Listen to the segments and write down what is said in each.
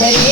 Ready?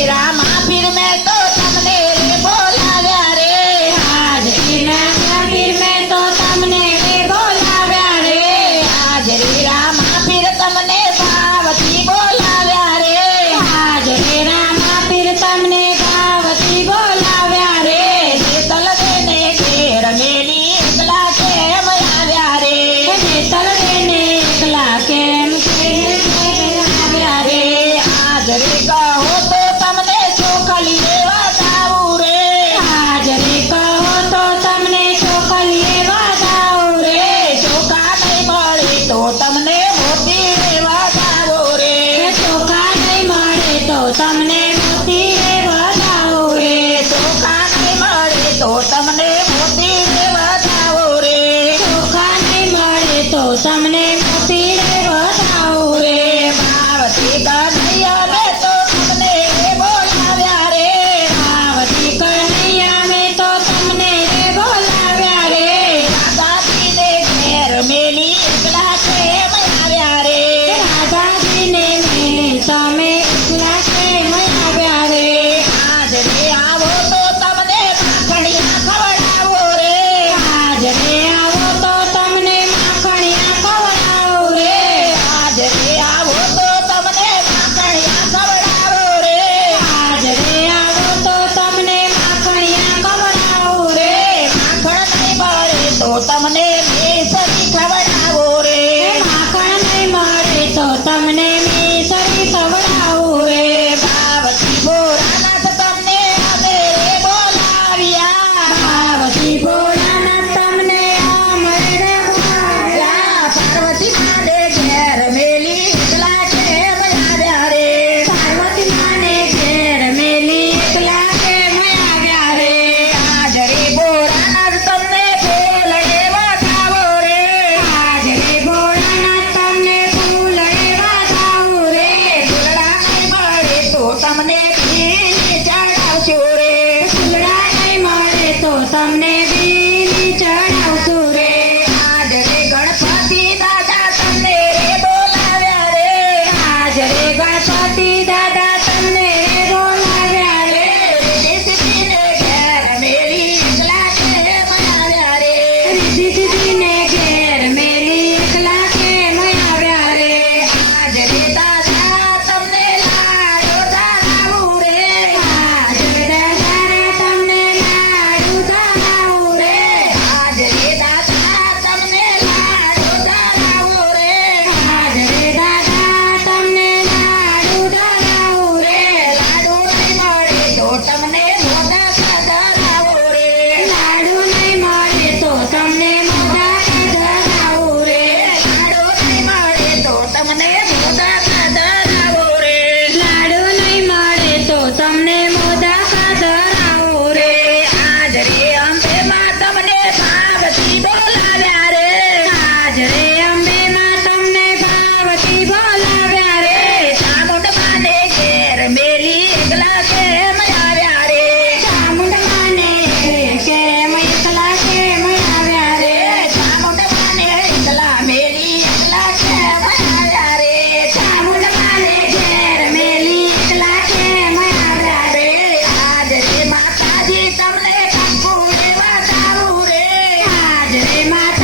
Yeah.